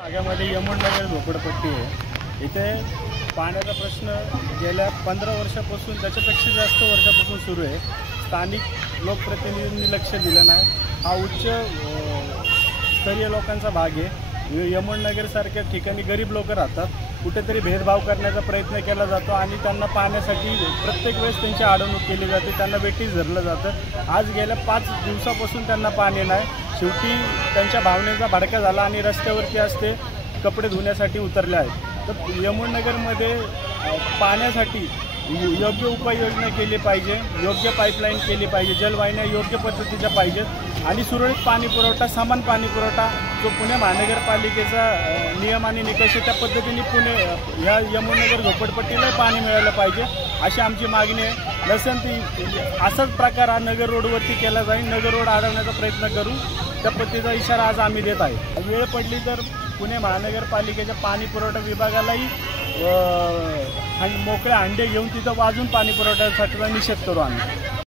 भागामध्ये यमुनानगर झोपडपट्टी आहे। इथे पाण्याचा प्रश्न गेल्या 15 वर्षापासून त्याच्यापेक्षा जास्त वर्षापासून सुरू आहे। स्थानिक लोकप्रतिनिधींनी लक्ष दिलं नाही। हा उच्च स्तरीय लोकांचा भाग आहे। यमुनानगरसारख्या ठिकाणी गरीब लोक राहतात, कुठेतरी भेदभाव करण्याचा प्रयत्न केला जातो आणि त्यांना पाण्यासाठी प्रत्येक वेळेस त्यांची अडवणूक केली जाते, त्यांना वेठीस धरलं जातं। आज गेल्या 5 दिवसापासून त्यांना पाणी नाही। शेवटी त्यांच्या भावनेचा भडका झाला आणि रस्त्यावरती असते कपडे धुण्यासाठी उतरले आहेत। तर यमुनानगरमध्ये पाण्यासाठी योग्य उपाययोजना केली पाहिजे, योग्य पाईपलाईन केली पाहिजे, जलवाहिन्या योग्य पद्धतीच्या पाहिजेत आणि सुरळीत पाणी पुरवठा, समान पाणी पुरवठा जो पुणे महानगरपालिकेचा नियम आणि निकष त्या पद्धतीने ह्या यमुनानगर झोपडपट्टीला पाणी मिळालं पाहिजे अशी आमची मागणी आहे। नसेल ती असाच प्रकार हा नगर रोडवरती केला जाईल, नगर रोड अडवण्याचा प्रयत्न करू त्या पद्धतीचा इशारा आज आम्ही देत आहे। वेळ पडली तर पुणे महानगरपालिकेच्या पाणी पुरवठा विभागालाही मोकळे अंडे घेऊन तिथं वाजून पाणी पुरवठ्यासाठी निषेध करू आम्ही।